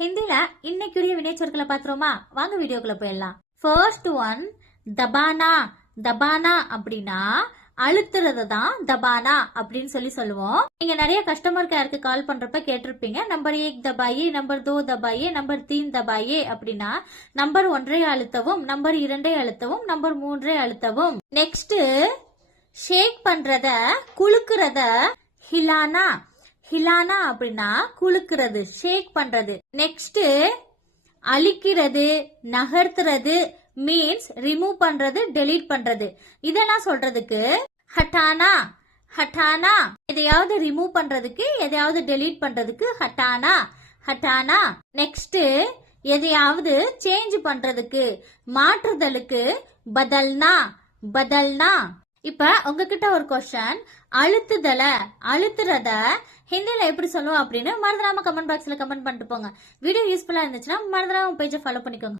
ஹிந்தில இன்னைக்குரிய வினைச்சொற்களை பாத்துருமா? வாங்க வீடியோக்குள்ள போயிடலாம். First one தபானா. தபானா அப்படின்னா அழுத்துறது தான் தபானா அப்படின்னு சொல்லுவோம். நீங்க நிறைய கஸ்டமர் கேருக்கு கால் பண்றப்ப கேட்டிருப்பீங்க, நம்பர் 1 தபாயே, நம்பர் 2 தபாயே, நம்பர் 3 தபாயே அப்படின்னா நம்பர் 1 அழுத்தவும், நம்பர் 2 அழுத்தவும், நம்பர் 3 அழுத்தவும். நெக்ஸ்ட் ஷேக் பண்றத குலுக்குறத ஹிலானா. ஹிலானா அப்படின்னா குலுக்குறது, ஷேக் பண்றது. நெக்ஸ்ட் அழிக்கிறது, நகர்த்துறது மீன்ஸ் ரிமூவ் பண்றது, டெலீட் பண்றது. இதெல்லாம் சொல்றதுக்கு ஹட்டானா. ஹட்டானா எதையாவது ரிமூவ் பண்றதுக்கு, எதையாவது டெலீட் பண்றதுக்கு ஹட்டானா. ஹட்டானா. நெக்ஸ்ட் எதையாவது சேஞ்ச் பண்றதுக்கு, மாற்றுதலுக்கு பதல்னா. பதல்னா. இப்ப உங்ககிட்ட ஒரு क्वेश्चन, அழுத்துறத ஹிந்தில எப்படி சொல்லுவோம் அப்படின்னு மறந்துடாம கமெண்ட் பாக்ஸ்ல கமெண்ட் பண்ணிட்டு போங்க. வீடியோ யூஸ்ஃபுல்லா இருந்துச்சுன்னா மறந்துடாம பேஜை ஃபாலோ பண்ணிக்கோங்க.